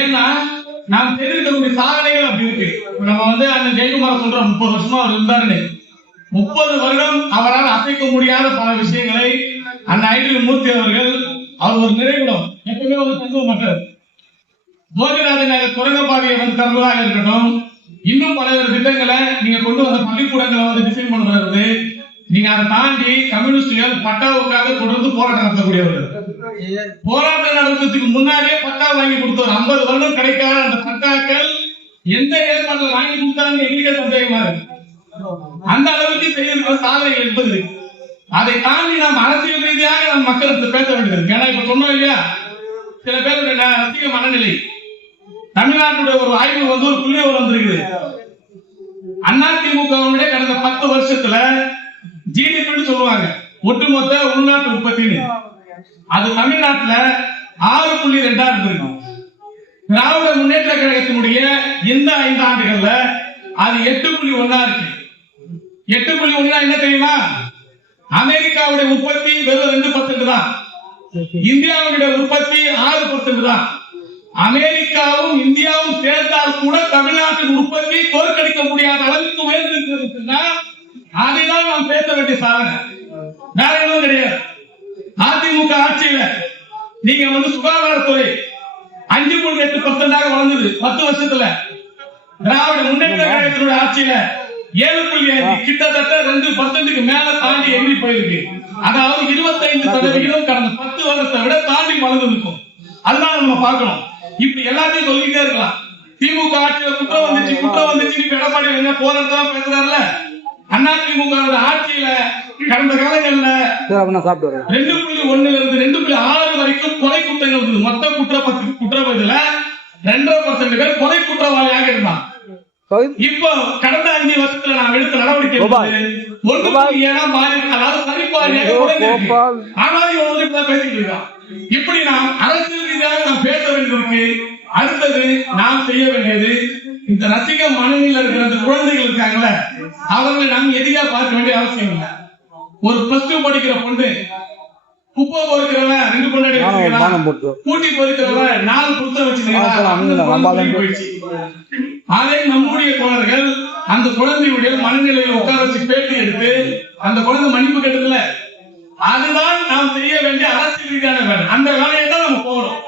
ஏன்னா நாம் செய்திருக்கக்கூடிய சாதனைகள் அப்படி இருக்கு. நம்ம அந்த ஜெயக்குமார் சொல்ற 30 வருஷமா அவர் இருந்தாரு. 30 வருடம் அவரால் அசைக்க முடியாத பல விஷயங்களை அந்த ஐடியல் மூர்த்தி அவர்கள் அவர் ஒரு நிறைவிடம் எப்பவுமே ஒரு தங்குவ மாட்டார். போகிநாதன் நகர் குரங்கப்பாதையை தருவதாக இருக்கட்டும், இன்னும் பல்வேறு திட்டங்களை நீங்க கொண்டு வந்த பள்ளிக்கூடங்களை டிசைன் பண்றது. நீங்க அதை தாண்டி கம்யூனிஸ்டுகள் பட்டாவுக்காக தொடர்ந்து போராட்டம் நடத்தக்கூடியவர்கள். போராட்டம் நடத்துறதுக்கு முன்னாடியே பட்டா வாங்கி கொடுத்தவர் 50 வருடம் கிடைக்காத அந்த பட்டாக்கள் எந்த ஏற்பாட்டில் வாங்கி கொடுத்தாங்க எங்களுக்கே சந்தேகமா இருக்கு. அந்த அளவுக்கு பெரிய சாதனைகள் என்பது இருக்கு. அதை தாண்டி நாம் அரசியல் ரீதியாக நம் மக்களுக்கு பேச வேண்டியது. ஏன்னா இப்ப சொன்னோம் இல்லையா, சில பேருடைய ரசிக மனநிலை. தமிழ்நாட்டுடைய ஒரு ஆய்வு ஒரு புள்ளியவர் வந்திருக்குது. அதிமுக கடந்த 10 வருஷத்துல ஜிடிபி சொல்லுவாங்க ஒட்டுமொத்த உள்நாட்டு உற்பத்தின்னு. அது தமிழ்நாட்டுல 6.2 இருந்திருக்கும். திராவிட முன்னேற்ற கழகத்தினுடைய இந்த 5 ஆண்டுகள்ல அது 8.1 இருக்கு. 8.1 என்ன தெரியுமா? அமெரிக்காவுடைய உற்பத்தி வெறும் 2% தான். இந்தியாவுடைய உற்பத்தி 6% தான். அமெரிக்காவும் இந்தியாவும் சேர்ந்தால் கூட தமிழ்நாட்டின் உற்பத்தி தோற்கடிக்க முடியாத அளவுக்கு உயர்ந்திருக்கிறதுனா அதைதான் நாம் பேச வேண்டிய சாதனை. வேற எதுவும் கிடையாது. அதிமுக ஆட்சியில நீங்க சுகாதாரத்துறை 5.8% வளர்ந்தது 10 வருஷத்துல. திராவிட முன்னேற்ற கழகத்தினுடைய ஆட்சியில 7.5 கிட்டத்தட்ட 2% மேல தாண்டி எகிரி போயிருக்கு. அதாவது 25% கடந்த 10 வருஷத்தை விட தாண்டி வளர்ந்து இருக்கும். அதனால நம்ம பார்க்கணும். இப்படி எல்லாத்தையும் சொல்லிட்டே இருக்கலாம். திமுக ஆட்சியில குற்றம் வந்துச்சு எடப்பாடி என்ன போராட்டம் பேசுறாருல. அதிமுக ஆட்சியில கடந்த காலங்கள்ல 2.1 இருந்து 2.6 வரைக்கும் கொலை குற்றங்கள் இருந்தது. மொத்த குற்றப்பதில 2.5% பேர் கொலை குற்றவாளியாக இருந்தான். இப்போ கடந்த 5 வருஷத்துல நாம் எடுத்த நடவடிக்கை 1.7 மாறி, அதாவது சரிபாதியாக குறைந்திருக்கு. ஆனாலும் பேசிட்டு இருக்கான். இப்படி நாம் அரசியல் ரீதியாக நாம் பேச வேண்டியிருக்கு. அடுத்தது நாம் செய்ய வேண்டியது, இந்த ரசிக மனநிலையில் இருக்கிற அந்த குழந்தைகள் இருக்காங்கல்ல, அவர்களை நாம் எதிரியா பார்க்க வேண்டிய அவசியம் இல்லை. ஒரு +2 படிக்கிற பொண்ணு குப்பை பொறுக்கிறவன் 2 பொண்ணு கூட்டி பொறுக்கிறவன் 4 புத்தகம் வச்சிருக்காங்க. அதை நம்முடைய குழந்தைகள் அந்த குழந்தையுடைய மனநிலையை உட்கார வச்சு பேட்டி எடுத்து அந்த குழந்தை மன்னிப்பு கேட்டதில்ல. அதுதான் நாம் செய்ய வேண்டிய அரசியல் ரீதியான வேலை. அந்த வேலையை தான் நம்ம போகணும்.